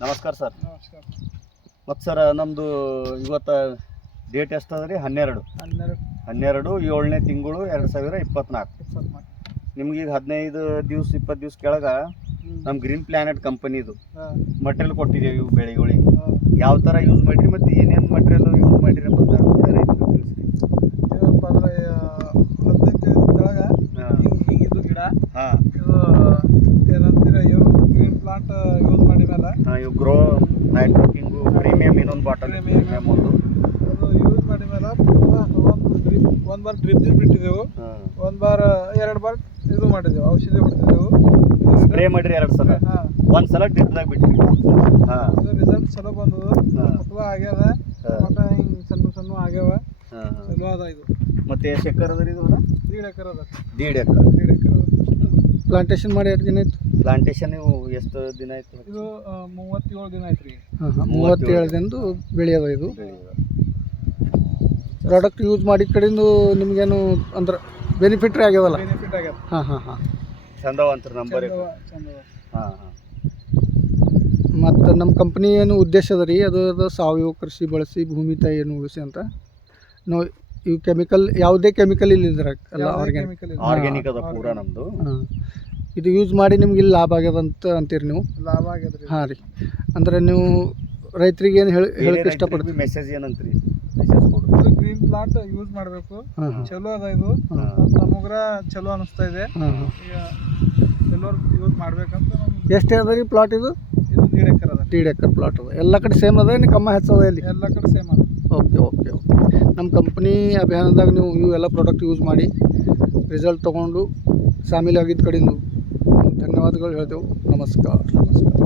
ನಮಸ್ಕಾರ ಸರ್. ನಮಸ್ಕಾರ. ಮತ್ತು ಸರ್ ನಮ್ಮದು ಇವತ್ತು ಡೇಟ್ ಎಷ್ಟು ಅದ ರೀ? 12 7ನೇ ತಿಂಗಳು 2024. ನಿಮ್ಗೆ ಈಗ 15 ದಿವಸ 20 ದಿವಸ ಕೆಳಗೆ ನಮ್ಮ ಗ್ರೀನ್ ಪ್ಲಾನೆಟ್ ಕಂಪನಿದು ಮಟೀರಿಯಲ್ ಕೊಟ್ಟಿದ್ದೇವೆ. ಇವು ಬೆಳೆಗಳಿಗೆ ಯಾವ ಥರ ಯೂಸ್ ಮಾಡಿರಿ ಮತ್ತು ಏನೇನು ಮಟೀರಿಯಲ್ ಯೂಸ್ ಮಾಡಿರಿ ಅಂತ ರೈತರು ತಿಳಿಸ್ರಿ. ಏನಪ್ಪ ಅಂದ್ರೆ 15 ಕೆಳಗೆ ಹಿಂಗಿದ್ದು ಗಿಡ ಇದು ಏನಂತೀರ ಇವರು ಗ್ರೀನ್ ಪ್ಲಾಂಟ್ ಯೂಸ್ ಮಾಡಿದ್ಮೇಲೆ ಇವು ಗ್ರೋ ನೈಟ್ರೋಕಿಂಗು ಪ್ರೀಮಿಯಮ್ ಇನ್ನೊಂದು ಬಾಟಲ್ ಪ್ರೀಮಿಯಮ್ ಒಂದು ಅದು ಯೂಸ್ ಮಾಡಿದ್ಮೇಲೆ ಒಂದು ಬಾರ್ ಡ್ರಿಪ್ ಬಿಟ್ಟಿದ್ದೆವು, ಒಂದು ಬಾರ್ 2 ಬಾರ್ ಇದು ಮಾಡಿದೆವು, ಔಷಧಿ ಹೊಡೆದಿದ್ದೆವು, ಸ್ಪ್ರೇ ಮಾಡಿರಿ 2 ಸಲ. ಒಂದು ಸಲ ಡ್ರಿಪ್ದಾಗ ಬಿಟ್ಟಿರಿ. ಅದು ರಿಸಲ್ಟ್ ಚಲೋ ಬಂದದು. ಅಥವಾ ಆಗ್ಯದ ಮಟ್ಟ ಹಿಂಗೆ ಸಣ್ಣ ಆಗ್ಯಾವ, ಚಲೋ ಅದ ಇದು. ಮತ್ತೆ ಎಷ್ಟು ಎಕರೆ ಅದ ರೀ ಇದು? 1.5 ಎಕರೆ ಅದ. 1.5 ಎಕರೆ ಪ್ಲಾಂಟೇಶನ್ ಮಾಡಿ ಎಷ್ಟು ದಿನ ಆಯ್ತು? ಪ್ಲಾಂಟೇಶನ್ ನೀವು ಎಷ್ಟು ದಿನ ಆಯ್ತು? ಇದು 37 ದಿನ ಆಯ್ತು ರೀ. 37 ದಿನದ್ದು ಬೆಳೆಯದ ಇದು. ಪ್ರಾಡಕ್ಟ್ ಯೂಸ್ ಮಾಡಿದ ಕಡೆಯಿಂದ ನಿಮಗೇನು ಅಂದ್ರೆ ಬೆನಿಫಿಟ್ ಆಗ್ಯದಲ್ಲ? ಬೆನಿಫಿಟ್ ಆಗ್ಯದ. ಚಂದವಂತರ ನಂಬರ್. ಮತ್ತು ನಮ್ಮ ಕಂಪ್ನಿ ಏನು ಉದ್ದೇಶ ಅದ ರೀ, ಅದು ಸಾವಯವ ಕೃಷಿ ಬಳಸಿ ಭೂಮಿ ತಾಯಿಯನ್ನು ಉಳಿಸಿ ಅಂತ. ನಾವು ಇವು ಕೆಮಿಕಲ್, ಯಾವುದೇ ಕೆಮಿಕಲ್ ಇಲ್ಲ ಇದ್ರಾಗ, ಎಲ್ಲ ಆರ್ಗ್ಯಾನಿಕ್ ಅದ ಪೂರ ನಮ್ಮದು. ಇದು ಯೂಸ್ ಮಾಡಿ ನಿಮ್ಗೆ ಇಲ್ಲಿ ಲಾಭ ಆಗ್ಯದ ಅಂತೀರಿ ನೀವು? ಲಾಭ ಆಗ್ಯದ. ಹಾಂ ರೀ. ಅಂದ್ರೆ ನೀವು ರೈತರಿಗೆ ಏನು ಹೇಳಕ್ಕೆ ಇಷ್ಟಪಡ್ತೀವಿ? ಮೆಸೇಜ್ ಏನಂತೀರಿ? ಮೆಸೇಜ್ ಕೊಡ್ರಿ. ಇದು ಗ್ರೀನ್ ಪ್ಲಾಂಟ್ ಯೂಸ್ ಮಾಡಬೇಕು, ಚಲೋ ಅದ ಇದು. ನಮಗ್ರ ಚಲೋ ಅನಿಸ್ತಾ ಇದೆ. ಈಗ ಎಲ್ಲರೂ ಯೂಸ್ ಮಾಡ್ಬೇಕಂತ. ಎಷ್ಟು ಅದ ರೀ ಪ್ಲಾಟ್ ಇದು? ಇದು 1.5 ಎಕರೆ ಅದ. 1.5 ಎಕರೆ ಪ್ಲಾಟ್ ಅದ. ಎಲ್ಲ ಕಡೆ ಸೇಮ್ ಅದ, ಏನು ಕಮ್ಮ ಹೆಚ್ಚದ ಇಲ್ಲಿ? ಎಲ್ಲ ಕಡೆ ಸೇಮ್ ಅದ. ಓಕೆ. ನಮ್ಮ ಕಂಪ್ನಿ ಅಭಿಯಾನದಾಗ ನೀವು ಇವೆಲ್ಲ ಪ್ರಾಡಕ್ಟ್ ಯೂಸ್ ಮಾಡಿ ರಿಸಲ್ಟ್ ತೊಗೊಂಡು ಶಾಮೀಲಾಗಿದ್ದ ಕಡೆಯಿಂದ ಧನ್ಯವಾದಗಳು ಹೇಳ್ತೇವೆ. ನಮಸ್ಕಾರ.